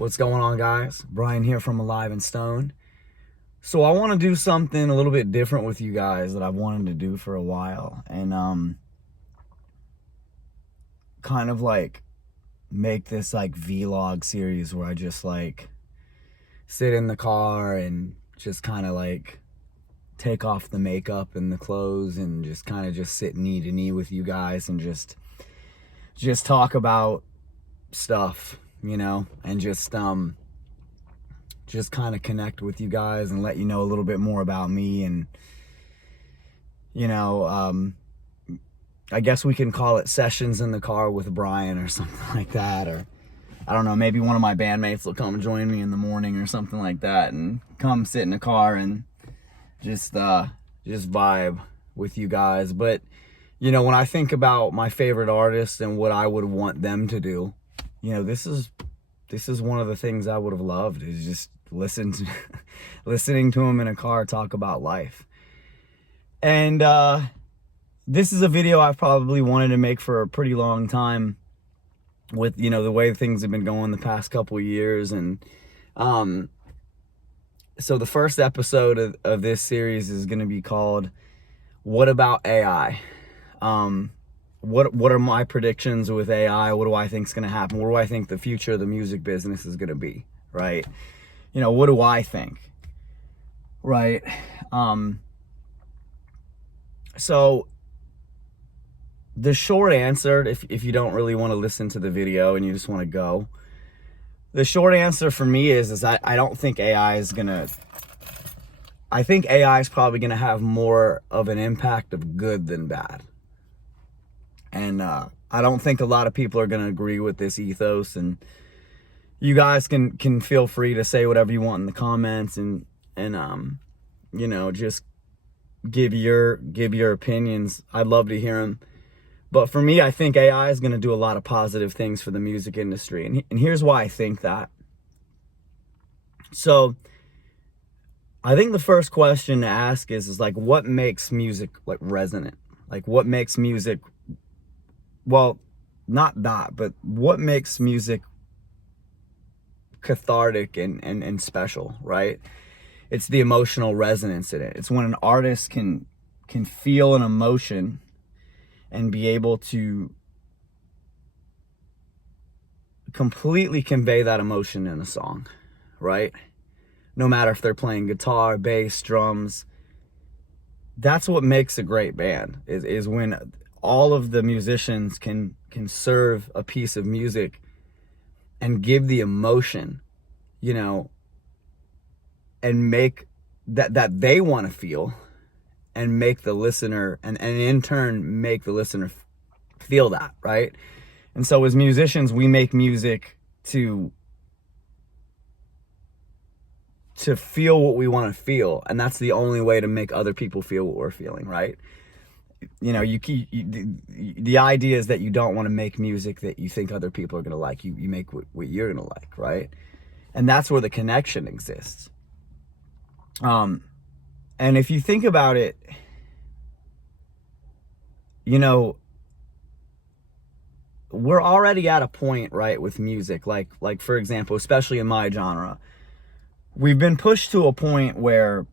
What's going on, guys? Brian here from Alive and Stone. So I want to do something a little bit different with you guys that I've wanted to do for a while, and kind of like make this like vlog series where I just like sit in the car and just kind of like take off the makeup and the clothes and just kind of just sit knee to knee with you guys and just talk about stuff, you know, and just kind of connect with you guys and let you know a little bit more about me. And you know, I guess we can call it sessions in the car with Brian or something like that, or I don't know, maybe one of my bandmates will come join me in the morning or something like that and come sit in the car and just vibe with you guys. But you know, when I think about my favorite artists and what I would want them to do, you know, this is one of the things I would have loved, is just listening to him in a car talk about life. And this is a video I've probably wanted to make for a pretty long time, with, you know, the way things have been going the past couple of years. And so the first episode of this series is going to be called What About AI? What are my predictions with AI? What do I think is going to happen? What do I think the future of the music business is going to be, right? You know, what do I think, right? So the short answer, if you don't really want to listen to the video and you just want to go, the short answer for me is I don't think AI is going to, I think AI is probably going to have more of an impact of good than bad. And I don't think a lot of people are going to agree with this ethos, and you guys can feel free to say whatever you want in the comments and you know, just give your opinions. I'd love to hear them. But for me, I think AI is going to do a lot of positive things for the music industry, and here's why I think that. So I think the first question to ask is like, what makes music like resonant? Like, what makes music, well, not that, but what makes music cathartic and special, right? It's the emotional resonance in it. It's when an artist can feel an emotion and be able to completely convey that emotion in a song, right? No matter if they're playing guitar, bass, drums. That's what makes a great band, is when all of the musicians can serve a piece of music and give the emotion, you know, and make that they want to feel, and make the listener, and in turn make the listener feel that, right? And so as musicians, we make music to feel what we want to feel, and that's the only way to make other people feel what we're feeling, right? You know, the idea is that you don't want to make music that you think other people are going to like. You make what you're going to like, right? And that's where the connection exists. And if you think about it, you know, we're already at a point, right, with music, like for example, especially in my genre, we've been pushed to a point where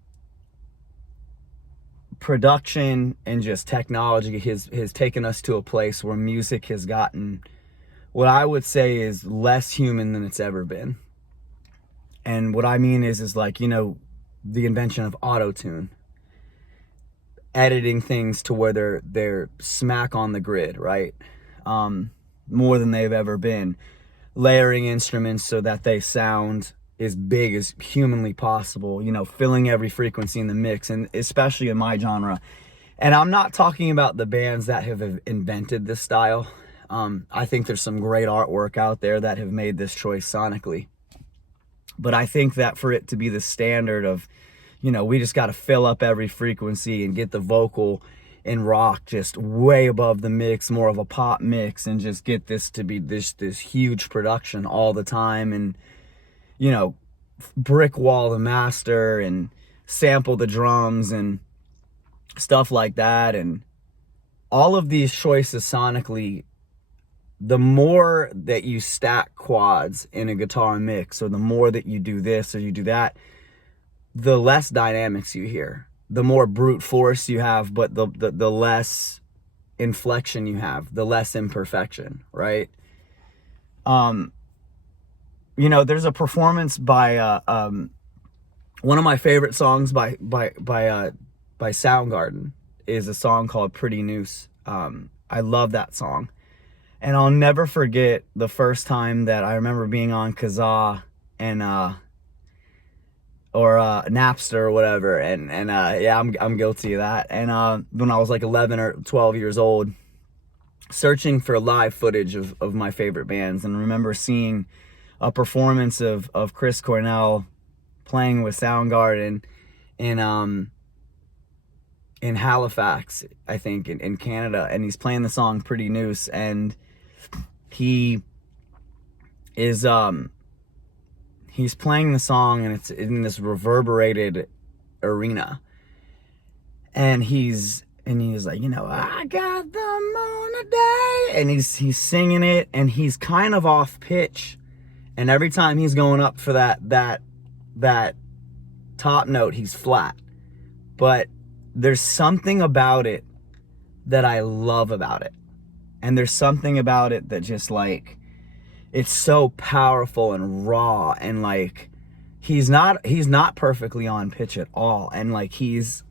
production and just technology has taken us to a place where music has gotten what I would say is less human than it's ever been. And what I mean is like, you know, the invention of auto-tune, editing things to where they're smack on the grid, right? More than they've ever been, layering instruments so that they sound as big as humanly possible, you know, filling every frequency in the mix, and especially in my genre. And I'm not talking about the bands that have invented this style. I think there's some great artwork out there that have made this choice sonically. But I think that for it to be the standard of, you know, we just got to fill up every frequency and get the vocal in rock just way above the mix, more of a pop mix, and just get this to be this huge production all the time, and, you know, brick wall the master and sample the drums and stuff like that. And all of these choices sonically the more that you stack quads in a guitar mix, or the more that you do this or you do that, the less dynamics you hear. The more brute force you have, but the less inflection you have, the less imperfection, right? There's a performance by one of my favorite songs by Soundgarden is a song called Pretty Noose. I love that song. And I'll never forget the first time that I remember being on Kazaa and Napster or whatever, and yeah, I'm guilty of that. And when I was like 11 or 12 years old, searching for live footage of my favorite bands, and remember seeing a performance of Chris Cornell playing with Soundgarden in Halifax, I think, in Canada, and he's playing the song Pretty Noose, and he is he's playing the song, and it's in this reverberated arena, and he's like, I got the moon today, and he's singing it, and he's kind of off pitch, and every time he's going up for that top note, he's flat. But there's something about it that I love about it. And there's something about it that just like, it's so powerful and raw, and like he's not perfectly on pitch at all. And like it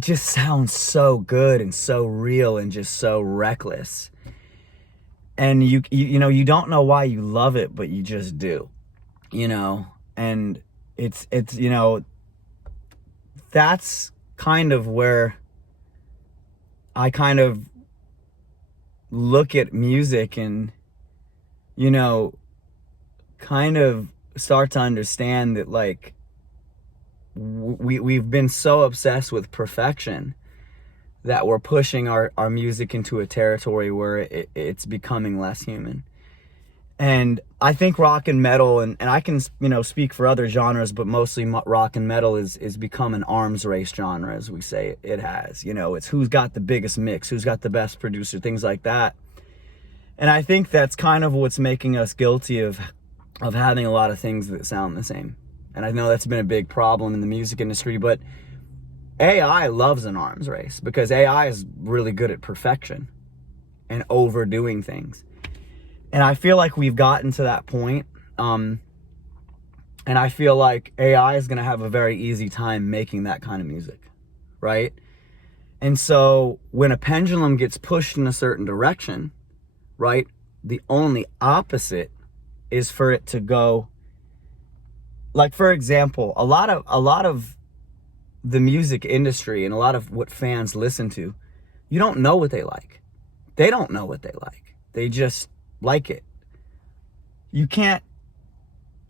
just sounds so good and so real and just so reckless. And you don't know why you love it, but you just do. And it's that's kind of where I kind of look at music, and kind of start to understand that like we've been so obsessed with perfection that we're pushing our music into a territory where it's becoming less human. And I think rock and metal, and I can speak for other genres, but mostly rock and metal is become an arms race genre, as we say it has. It's who's got the biggest mix, who's got the best producer, things like that. And I think that's kind of what's making us guilty of having a lot of things that sound the same. And I know that's been a big problem in the music industry, but AI loves an arms race because AI is really good at perfection and overdoing things. And I feel like we've gotten to that point. And I feel like AI is going to have a very easy time making that kind of music, right? And so when a pendulum gets pushed in a certain direction, right, the only opposite is for it to go, like, for example, a lot of the music industry and a lot of what fans listen to, you don't know what they like. They don't know what they like. They just like it. You can't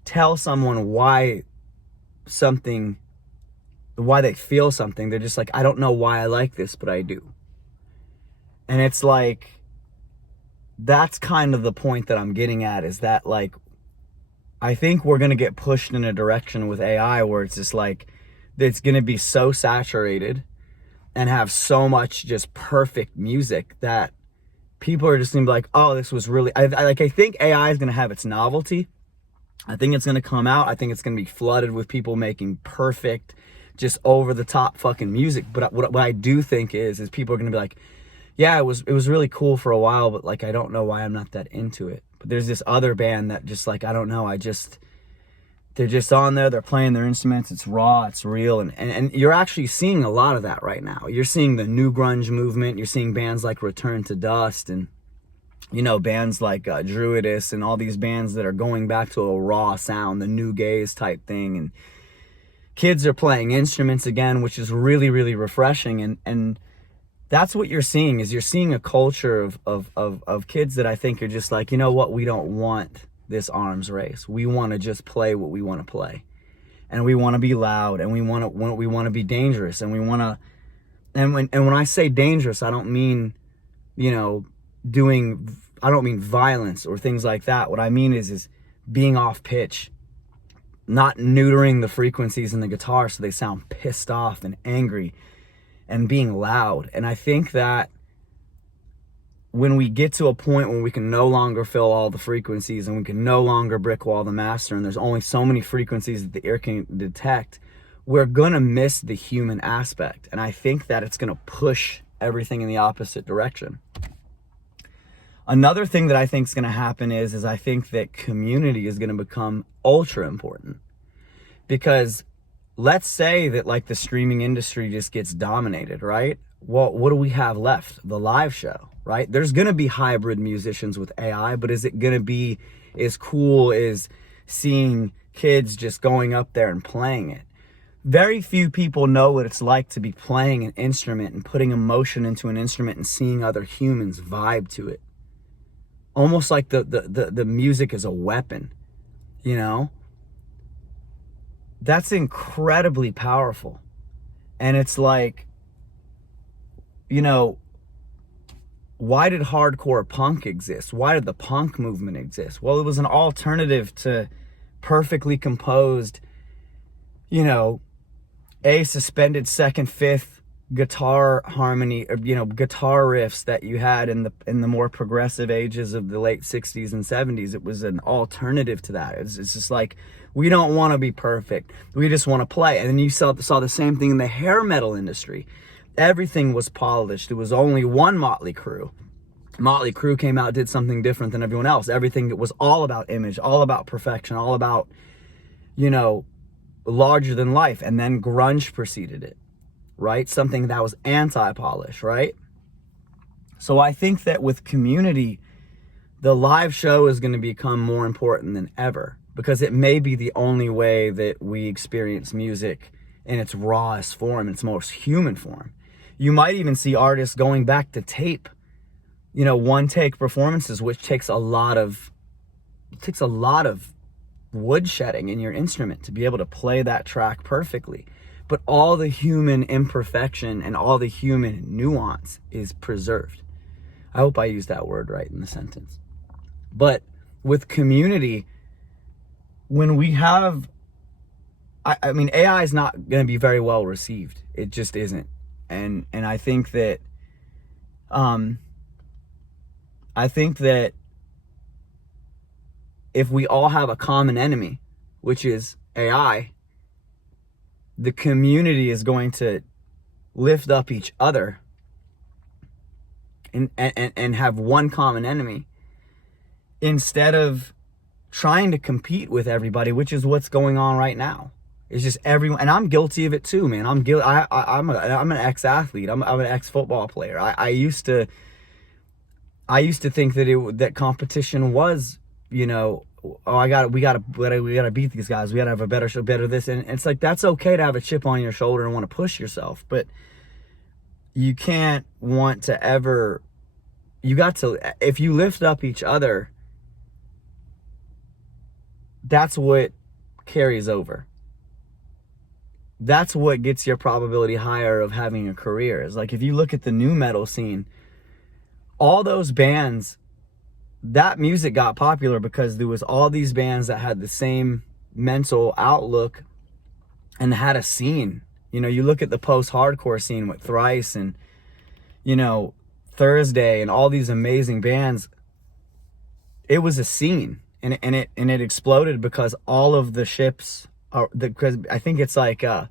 tell someone why they feel something. They're just like, I don't know why I like this, but I do. And it's like, that's kind of the point that I'm getting at, is that like, I think we're going to get pushed in a direction with AI where it's just like, it's going to be so saturated and have so much just perfect music that people are just going to be like, oh, this was really, I think AI is going to have its novelty. I think it's going to come out. I think it's going to be flooded with people making perfect, just over the top fucking music. But what I do think is people are going to be like, yeah, it was really cool for a while, but like, I don't know why I'm not that into it. But there's this other band that just like, I don't know. They're just on there. They're playing their instruments. It's raw. It's real. And you're actually seeing a lot of that right now. You're seeing the new grunge movement. You're seeing bands like Return to Dust and, bands like Druidus and all these bands that are going back to a raw sound, the new gaze type thing. And kids are playing instruments again, which is really, really refreshing. And that's what you're seeing, is you're seeing a culture of kids that I think are just like, you know what, we don't want this arms race. We want to just play what we want to play, and we want to be loud, and we want to be dangerous, and we want to. And when I say dangerous, I don't mean, I don't mean violence or things like that. What I mean is being off pitch, not neutering the frequencies in the guitar so they sound pissed off and angry, and being loud. And I think that when we get to a point when we can no longer fill all the frequencies and we can no longer brick wall the master, and there's only so many frequencies that the ear can detect, we're gonna miss the human aspect. And I think that it's gonna push everything in the opposite direction. Another thing that I think is gonna happen is I think that community is gonna become ultra important. Because let's say that like the streaming industry just gets dominated, right? Well, what do we have left? The live show, right? There's going to be hybrid musicians with AI, but is it going to be as cool as seeing kids just going up there and playing it? Very few people know what it's like to be playing an instrument and putting emotion into an instrument and seeing other humans vibe to it. Almost like the music is a weapon, you know? That's incredibly powerful. And it's like, you know, why did hardcore punk exist? Why did the punk movement exist? Well, it was an alternative to perfectly composed, you know, a suspended second, fifth guitar harmony, or, you know, guitar riffs that you had in the more progressive ages of the late 60s and 70s. It was an alternative to that. It's just like, we don't want to be perfect. We just want to play. And then you saw the same thing in the hair metal industry. Everything was polished. It was only one Motley Crue. Motley Crue came out, did something different than everyone else. Everything was all about image, all about perfection, all about, you know, larger than life. And then grunge preceded it, right? Something that was anti-polish, right? So I think that with community, the live show is going to become more important than ever, because it may be the only way that we experience music in its rawest form, its most human form. You might even see artists going back to tape, you know, one take performances, which takes a lot of wood shedding in your instrument to be able to play that track perfectly. But all the human imperfection and all the human nuance is preserved. I hope I used that word right in the sentence. But with community, when we have, I mean, AI is not going to be very well received. It just isn't. And I think that, if we all have a common enemy, which is AI, the community is going to lift up each other and have one common enemy, instead of trying to compete with everybody, which is what's going on right now. It's just everyone, and I'm guilty of it too, man. I'm an ex-athlete. I'm an ex-football player. I used to think that that competition was, you know, oh, we gotta beat these guys. We gotta have a better this, and it's like, that's okay to have a chip on your shoulder and want to push yourself, but you can't want to ever. You got to, if you lift up each other, that's what carries over. That's what gets your probability higher of having a career. Is like, if you look at the nu metal scene, all those bands, that music got popular because there was all these bands that had the same mental outlook and had a scene. You know, you look at the post-hardcore scene with Thrice and, you know, Thursday and all these amazing bands. It was a scene, and it exploded because all of the ships are, because I think it's like a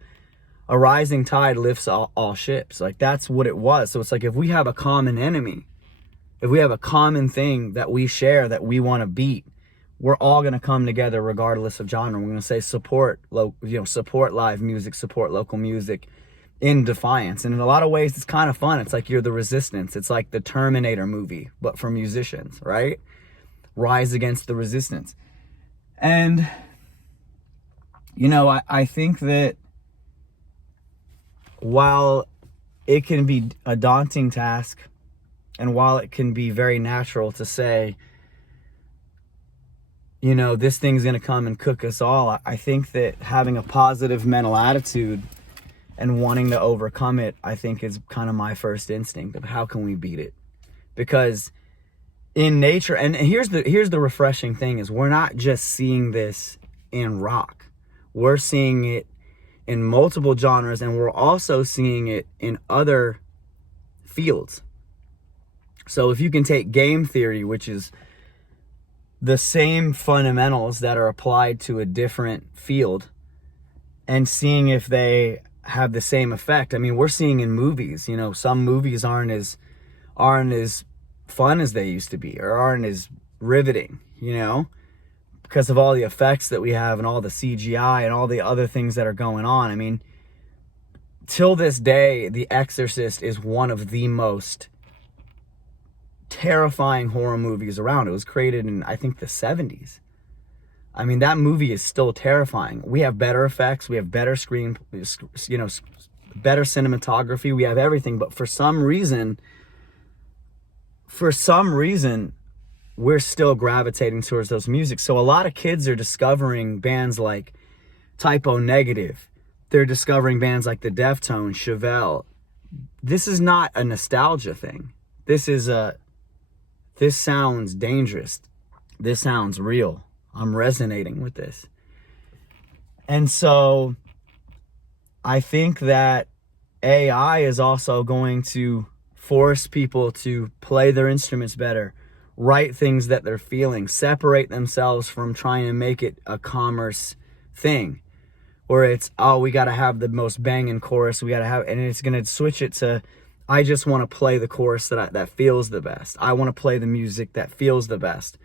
rising tide lifts all ships. Like, that's what it was. So it's like, if we have a common enemy, if we have a common thing that we share that we want to beat, we're all going to come together regardless of genre. We're going to say support live music, support local music in defiance. And in a lot of ways, it's kind of fun. It's like you're the resistance. It's like the Terminator movie, but for musicians, right? Rise against the resistance. And, you know, I think that while it can be a daunting task, and while it can be very natural to say, you know, this thing's going to come and cook us all, I think that having a positive mental attitude and wanting to overcome it, I think, is kind of my first instinct of how can we beat it. Because in nature, and here's the refreshing thing, is we're not just seeing this in rock. We're seeing it in multiple genres, and we're also seeing it in other fields. So if you can take game theory, which is the same fundamentals that are applied to a different field, and seeing if they have the same effect. I mean, we're seeing in movies, you know, some movies aren't as fun as they used to be, or aren't as riveting, you know, because of all the effects that we have and all the CGI and all the other things that are going on. I mean, till this day, The Exorcist is one of the most terrifying horror movies around. It was created in, I think, the 70s. I mean, that movie is still terrifying. We have better effects, we have better screen, you know, better cinematography, we have everything, but for some reason, we're still gravitating towards those music. So a lot of kids are discovering bands like Typo Negative. They're discovering bands like the Deftones, Chevelle. This is not a nostalgia thing. This sounds dangerous. This sounds real. I'm resonating with this. And so I think that AI is also going to force people to play their instruments better, write things that they're feeling, separate themselves from trying to make it a commerce thing where it's, oh, we got to have the most banging chorus, we got to have, and it's going to switch it to, I just want to play the chorus that feels the best. I want to play the music that feels the best.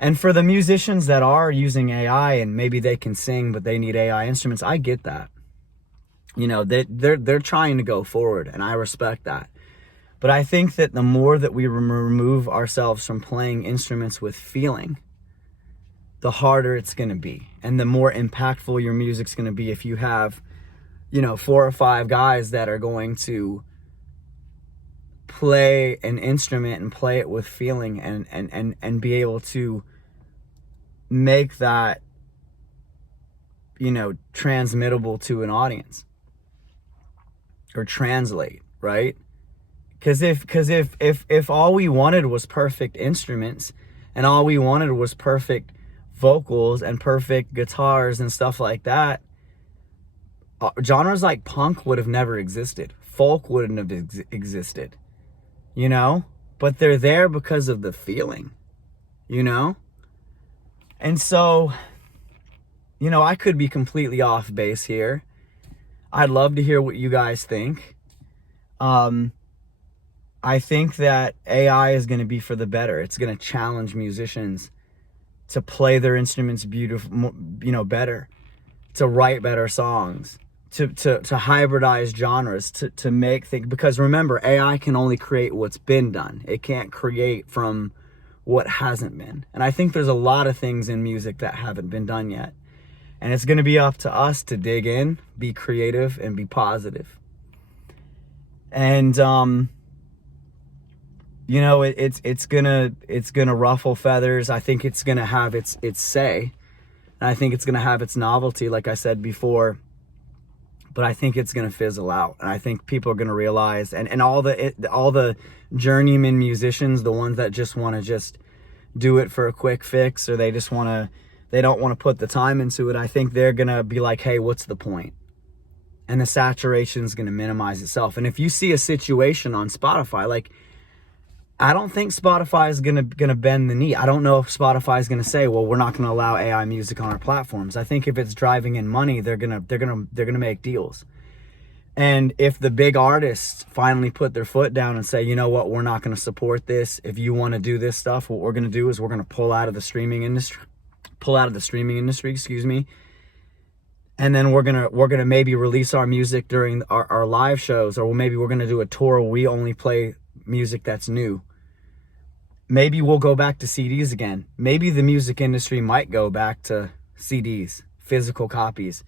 And for the musicians that are using AI and maybe they can sing, but they need AI instruments, I get that. You know, they're trying to go forward, and I respect that. But I think that the more that we remove ourselves from playing instruments with feeling, the harder it's going to be. And the more impactful your music's going to be if you have, you know, 4 or 5 guys that are going to play an instrument and play it with feeling and be able to make that, you know, transmittable to an audience or translate, right? Because if all we wanted was perfect instruments and all we wanted was perfect vocals and perfect guitars and stuff like that, genres like punk would have never existed. Folk wouldn't have existed, you know? But they're there because of the feeling, you know? And so, you know, I could be completely off base here. I'd love to hear what you guys think. I think that AI is going to be for the better. It's going to challenge musicians to play their instruments beautiful, you know, better, to write better songs, to hybridize genres, to make things. Because remember, AI can only create what's been done. It can't create from what hasn't been. And I think there's a lot of things in music that haven't been done yet. And it's going to be up to us to dig in, be creative, and be positive. And you know, it's gonna ruffle feathers. I think it's gonna have its say, and I think it's gonna have its novelty, like I said before. But I think it's gonna fizzle out, and I think people are gonna realize, and all the journeyman musicians, the ones that just want to just do it for a quick fix, or they don't want to put the time into it, I think they're gonna be like, hey, what's the point? And the saturation is gonna minimize itself. And if you see a situation on Spotify, like, I don't think Spotify is gonna bend the knee. I don't know if Spotify is gonna say, well, we're not gonna allow AI music on our platforms. I think if it's driving in money, they're gonna make deals. And if the big artists finally put their foot down and say, you know what, we're not gonna support this. If you want to do this stuff, what we're gonna do is we're gonna pull out of the streaming industry, excuse me. And then we're gonna maybe release our music during our live shows, or maybe we're gonna do a tour where we only play music that's new. Maybe we'll go back to CDs again. Maybe the music industry might go back to CDs, physical copies,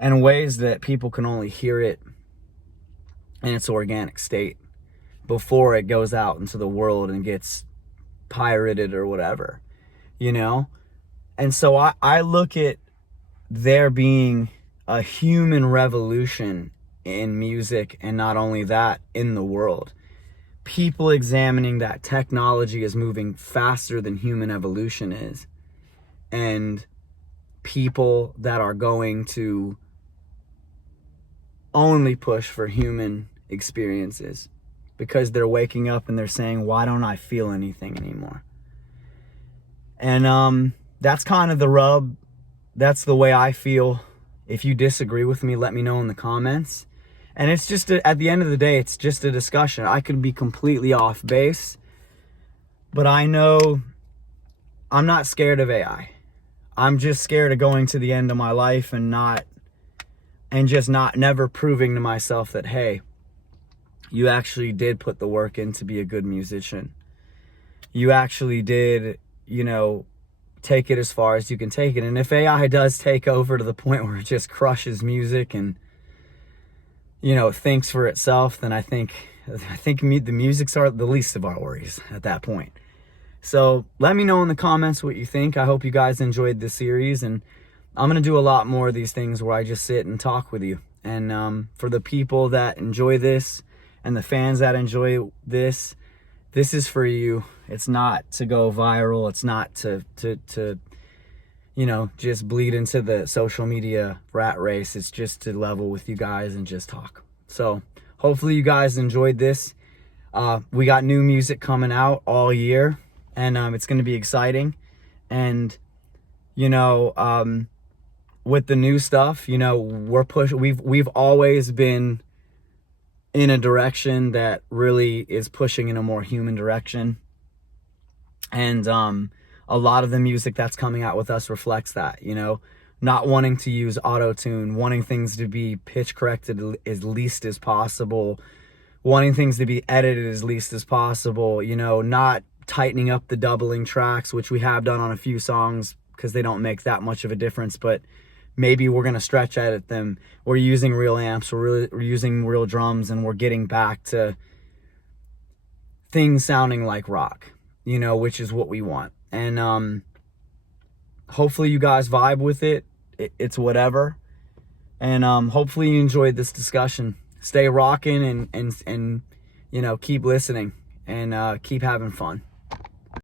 in ways that people can only hear it in its organic state before it goes out into the world and gets pirated or whatever, you know? And so I look at there being a human revolution in music, and not only that, in the world. People examining that technology is moving faster than human evolution is, and people that are going to only push for human experiences because they're waking up and they're saying, why don't I feel anything anymore? And that's kind of the rub. That's the way I feel. If you disagree with me, let me know in the comments. And it's just, at the end of the day, it's just a discussion. I could be completely off base, but I know I'm not scared of AI. I'm just scared of going to the end of my life and never proving to myself that, hey, you actually did put the work in to be a good musician. You actually did, take it as far as you can take it. And if AI does take over to the point where it just crushes music and, thinks for itself, then I think the music's are the least of our worries at that point. So let me know in the comments what you think. I hope you guys enjoyed this series, and I'm going to do a lot more of these things where I just sit and talk with you. And for the people that enjoy this and the fans that enjoy this is for you. It's not to go viral. It's not to just bleed into the social media rat race. It's just to level with you guys and just talk. So hopefully you guys enjoyed this. We got new music coming out all year, and it's going to be exciting. And with the new stuff, we're pushing. We've always been in a direction that really is pushing in a more human direction. And a lot of the music that's coming out with us reflects that, not wanting to use auto-tune, wanting things to be pitch corrected as least as possible, wanting things to be edited as least as possible, not tightening up the doubling tracks, which we have done on a few songs because they don't make that much of a difference, but maybe we're going to stretch edit them. We're using real amps, we're using real drums, and we're getting back to things sounding like rock, which is what we want. And hopefully you guys vibe with it. It's whatever. And hopefully you enjoyed this discussion. Stay rocking and keep listening and keep having fun.